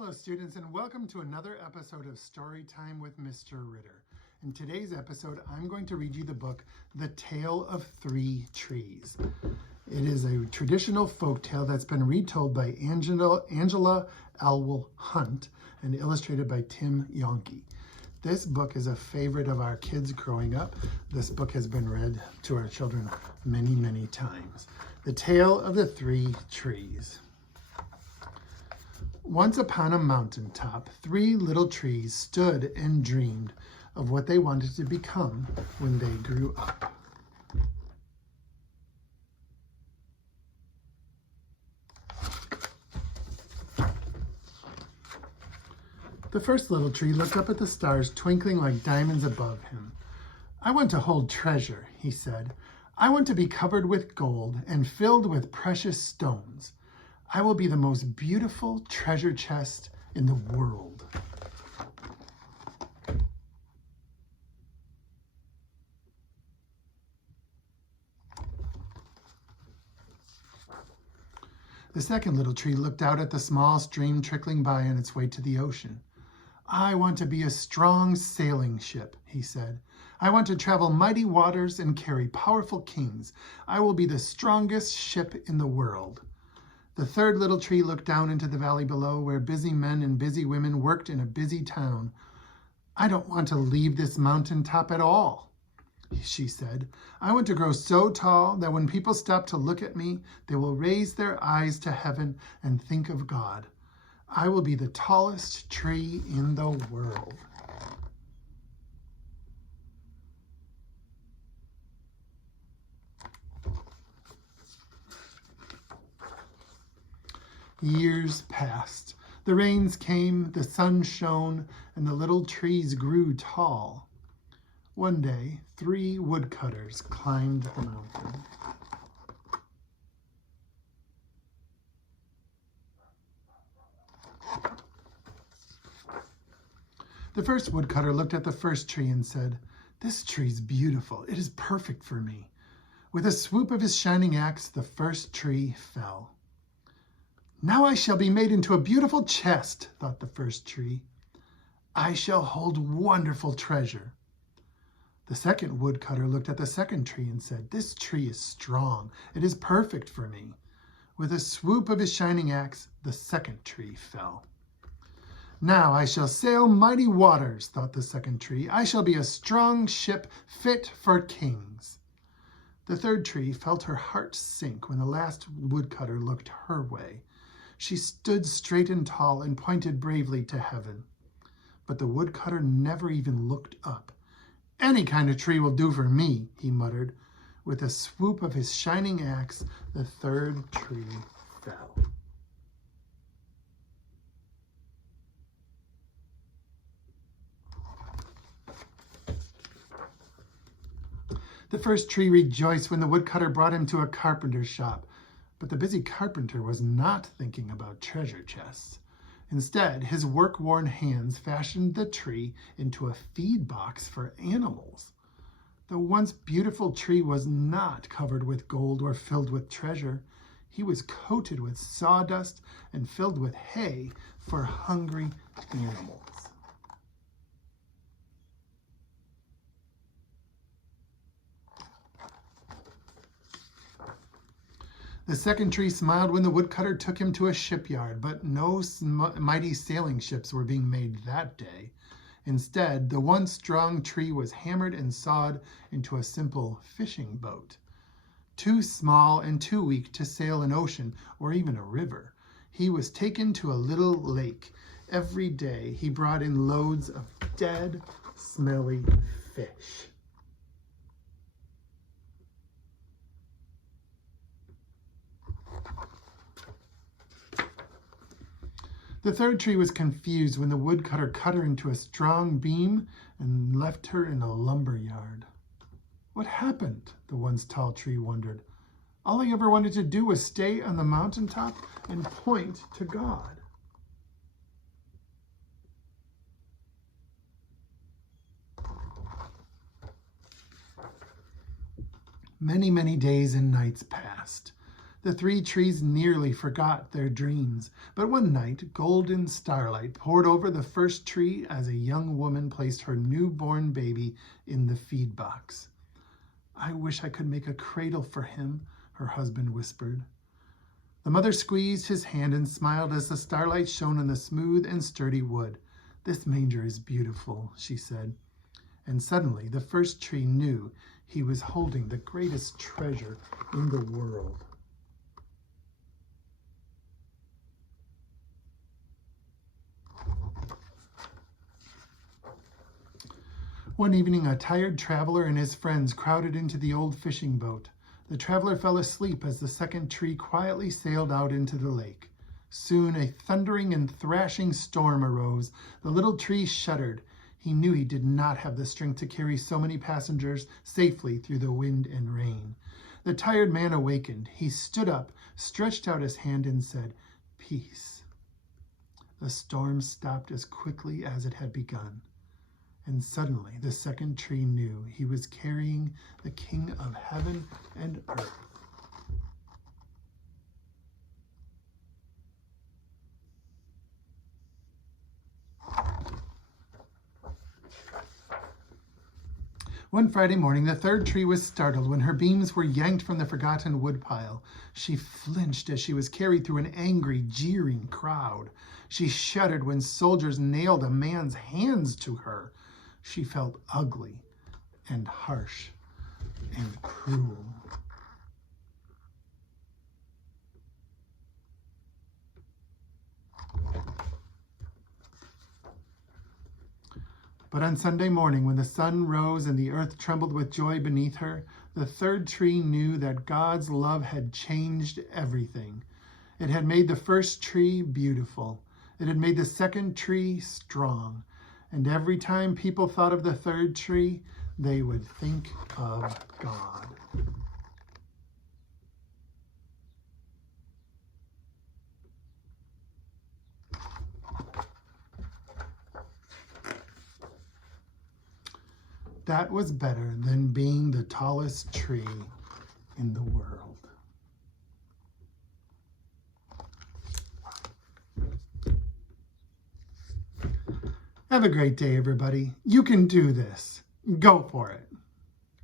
Hello students, and welcome to another episode of Storytime with Mr. Ritter. In today's episode, I'm going to read you the book, The Tale of Three Trees. It is a traditional folk tale that's been retold by Angela Elwell Hunt and illustrated by Tim Yonke. This book is a favorite of our kids growing up. This book has been read to our children many, many times. The Tale of the Three Trees. Once upon a mountaintop, three little trees stood and dreamed of what they wanted to become when they grew up. The first little tree looked up at the stars twinkling like diamonds above him. "I want to hold treasure," he said. "I want to be covered with gold and filled with precious stones. I will be the most beautiful treasure chest in the world." The second little tree looked out at the small stream trickling by on its way to the ocean. "I want to be a strong sailing ship," he said. "I want to travel mighty waters and carry powerful kings. I will be the strongest ship in the world." The third little tree looked down into the valley below, where busy men and busy women worked in a busy town. "I don't want to leave this mountaintop at all," she said. "I want to grow so tall that when people stop to look at me, they will raise their eyes to heaven and think of God. I will be the tallest tree in the world." Years passed. The rains came, the sun shone, and the little trees grew tall. One day, three woodcutters climbed the mountain. The first woodcutter looked at the first tree and said, "This tree's beautiful. It is perfect for me." With a swoop of his shining axe, the first tree fell. "Now I shall be made into a beautiful chest," thought the first tree. "I shall hold wonderful treasure." The second woodcutter looked at the second tree and said, "This tree is strong. It is perfect for me." With a swoop of his shining axe, the second tree fell. "Now I shall sail mighty waters," thought the second tree. "I shall be a strong ship fit for kings." The third tree felt her heart sink when the last woodcutter looked her way. She stood straight and tall and pointed bravely to heaven. But the woodcutter never even looked up. "Any kind of tree will do for me," he muttered. With a swoop of his shining axe, the third tree fell. The first tree rejoiced when the woodcutter brought him to a carpenter's shop. But the busy carpenter was not thinking about treasure chests. Instead, his work-worn hands fashioned the tree into a feed box for animals. The once beautiful tree was not covered with gold or filled with treasure. He was coated with sawdust and filled with hay for hungry animals. The second tree smiled when the woodcutter took him to a shipyard, but no mighty sailing ships were being made that day. Instead, the once strong tree was hammered and sawed into a simple fishing boat. Too small and too weak to sail an ocean or even a river, he was taken to a little lake. Every day he brought in loads of dead, smelly fish. The third tree was confused when the woodcutter cut her into a strong beam and left her in a lumber yard. What happened? The once tall tree wondered. All he ever wanted to do was stay on the mountaintop and point to God. Many, many days and nights passed. The 3 trees nearly forgot their dreams, but one night golden starlight poured over the first tree as a young woman placed her newborn baby in the feed box. "I wish I could make a cradle for him," her husband whispered. The mother squeezed his hand and smiled as the starlight shone on the smooth and sturdy wood. "This manger is beautiful," she said. And suddenly the first tree knew he was holding the greatest treasure in the world. One evening, a tired traveler and his friends crowded into the old fishing boat. The traveler fell asleep as the second tree quietly sailed out into the lake. Soon a thundering and thrashing storm arose. The little tree shuddered. He knew he did not have the strength to carry so many passengers safely through the wind and rain. The tired man awakened. He stood up, stretched out his hand, and said, "Peace." The storm stopped as quickly as it had begun. And suddenly the second tree knew he was carrying the King of heaven and earth. One Friday morning, the third tree was startled when her beams were yanked from the forgotten woodpile. She flinched as she was carried through an angry, jeering crowd. She shuddered when soldiers nailed a man's hands to her. She felt ugly and harsh and cruel. But on Sunday morning, when the sun rose and the earth trembled with joy beneath her, the third tree knew that God's love had changed everything. It had made the first tree beautiful. It had made the second tree strong. And every time people thought of the third tree, they would think of God. That was better than being the tallest tree in the world. Have a great day, everybody. You can do this. Go for it.